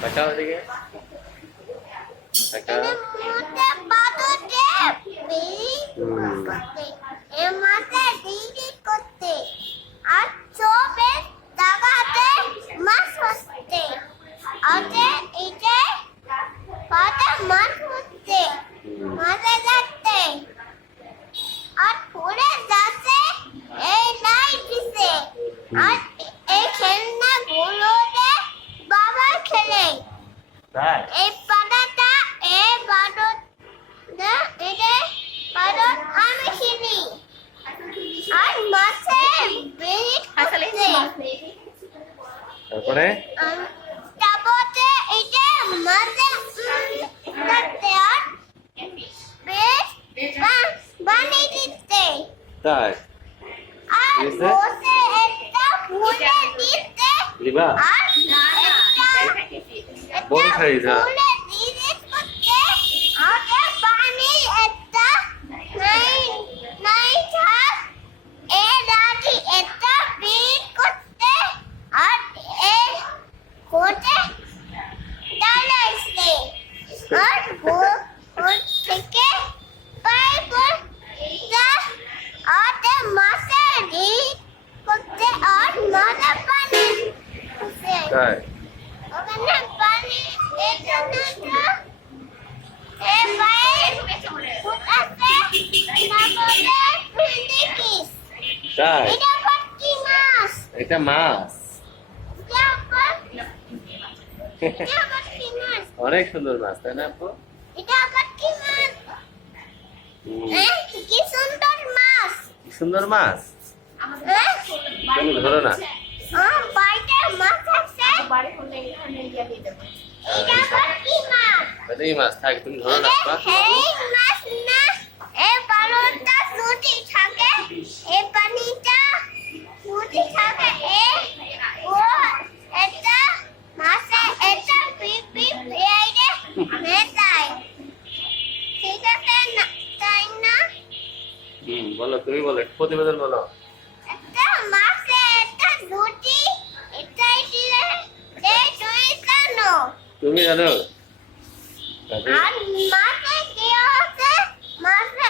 তাকাও এদিকে, তাকাও। তাই এই পাতাটা এই বাদত না এটা বাদত আমি চিনি আর মাছে বেরি খাচ্ছে তারপরে তারপরে এটা মাছে খাচ্ছে আর বেশ বানিয়ে দিচ্ছে তাই আর দিছে? বসে একটা ফুলে দিচ্ছে দিবা আর বড় সাইজ হ্যাঁ ফুলে দিয়ে করতে আর পানি একটা নাই নাই থাক এ রাজি একটা বিট করতে আর এ কোটে ডালাইছে আর ওর থেকে পাইপ আর মাছে দিয়ে করতে আর মাছে পানি তাই ওখানে পানি এখানে এ বাইরে ফুটাতে তারপরে ফিলিপিস তাই এটা আবার কি মাছ এটা মাছ। এটা আবার কি মাছ অনেক সুন্দর মাছ তাই না আপু? এটা আবার কি মাছ হুম, কি সুন্দর মাছ কি সুন্দর মাছ। তুমি ধরো না। বাইরে মাছ আছে এটা আবার কি মাছ এই মাছ থাক, তুমি ধরো না আপা। এই মাছ না এই বালুটা সুটি থাকে এই পানিটা সুটি থাকে ও এটা মাছে এটা পিপি ফেয়াইরে মেটাই ঠিক আছে না তাই না বলো, তুমি বলো, একটু প্রতিবেদন বলো। একটা মাছে একটা সুটি এটাই দিলে তুই জানো তুমি জানো? তাহলে আর মাছে কি আছে মাছে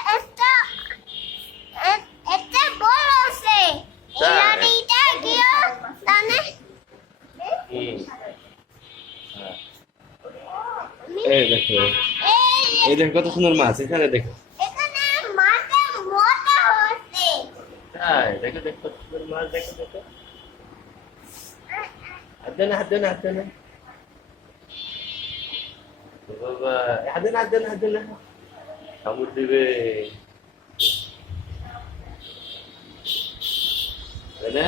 একটা বড় আছে তাই? আর এটা কি জানে হুম, হ্যাঁ। এই দেখো, এই দেখো কত সুন্দর মাছ, এখানে দেখো। এখানে মাছে মোটা হচ্ছে তাই দেখো, দেখো কত সুন্দর মাছ, দেখো দেখো। হাত দেন, হাত দেন, হাত দেন। বাবা, হাত দেন, হাত দেন, হাত দেন। কামড় দিবে তাই না?